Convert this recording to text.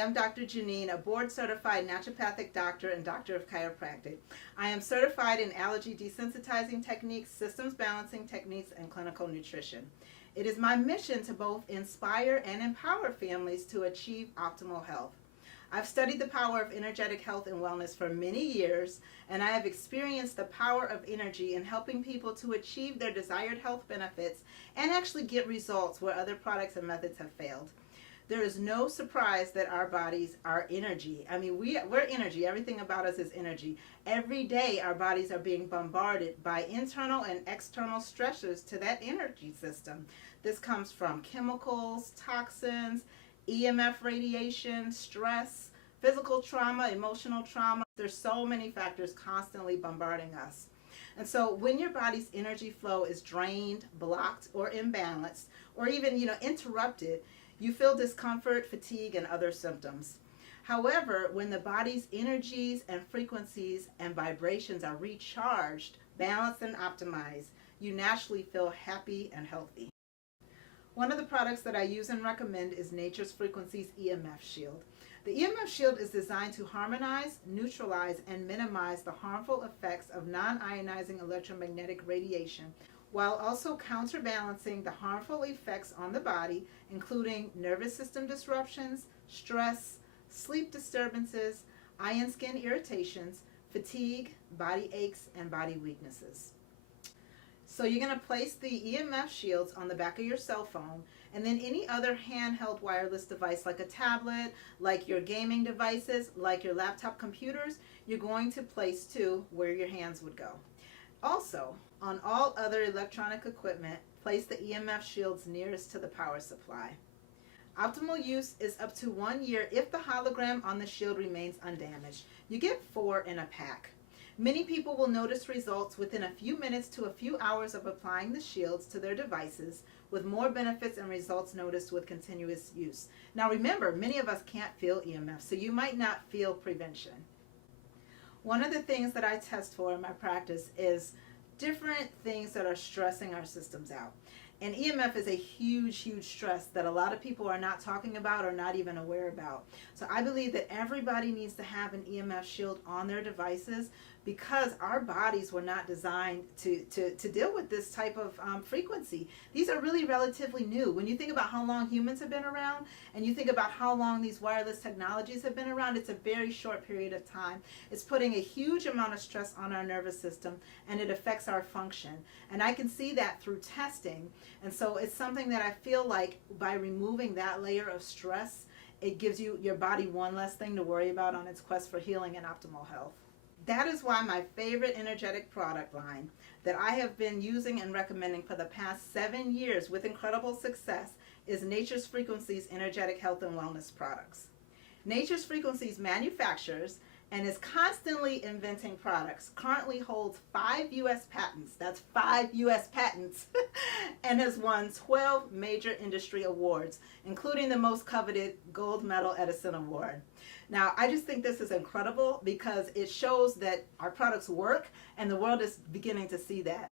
I'm Dr. Janine, a board-certified naturopathic doctor and doctor of chiropractic. I am certified in allergy desensitizing techniques, systems balancing techniques, and clinical nutrition. It is my mission to both inspire and empower families to achieve optimal health. I've studied the power of energetic health and wellness for many years, and I have experienced the power of energy in helping people to achieve their desired health benefits and actually get results where other products and methods have failed. There is no surprise that our bodies are energy. I mean, we're energy. Everything about us is energy. Every day our bodies are being bombarded by internal and external stressors to that energy system. This comes from chemicals, toxins, EMF radiation, stress, physical trauma, emotional trauma. There's so many factors constantly bombarding us. And so when your body's energy flow is drained, blocked, or imbalanced, or even interrupted, you feel discomfort, fatigue, and other symptoms. However, when the body's energies and frequencies and vibrations are recharged, balanced, and optimized, you naturally feel happy and healthy. One of the products that I use and recommend is Nature's Frequencies EMF Shield. The EMF shield is designed to harmonize, neutralize, and minimize the harmful effects of non-ionizing electromagnetic radiation, while also counterbalancing the harmful effects on the body, including nervous system disruptions, stress, sleep disturbances, eye and skin irritations, fatigue, body aches, and body weaknesses. So you're going to place the EMF shields on the back of your cell phone, and then any other handheld wireless device like a tablet, like your gaming devices, like your laptop computers, you're going to place to where your hands would go. Also, on all other electronic equipment, place the EMF shields nearest to the power supply. Optimal use is up to 1 year if the hologram on the shield remains undamaged. You get 4 in a pack. Many people will notice results within a few minutes to a few hours of applying the shields to their devices, with more benefits and results noticed with continuous use. Now remember, many of us can't feel EMF, so you might not feel prevention. One of the things that I test for in my practice is different things that are stressing our systems out. And EMF is a huge, huge stress that a lot of people are not talking about or not even aware about. So I believe that everybody needs to have an EMF shield on their devices, because our bodies were not designed to deal with this type of frequency. These are really relatively new. When you think about how long humans have been around, and you think about how long these wireless technologies have been around, it's a very short period of time. It's putting a huge amount of stress on our nervous system, and it affects our function. And I can see that through testing. And so it's something that I feel like by removing that layer of stress, it gives your body one less thing to worry about on its quest for healing and optimal health. That is why my favorite energetic product line that I have been using and recommending for the past 7 years with incredible success is Nature's Frequencies Energetic Health and Wellness products. Nature's Frequencies manufactures and is constantly inventing products, currently holds 5 U.S. patents, that's 5 U.S. patents, and has won 12 major industry awards, including the most coveted Gold Medal Edison Award. Now, I just think this is incredible because it shows that our products work, and the world is beginning to see that.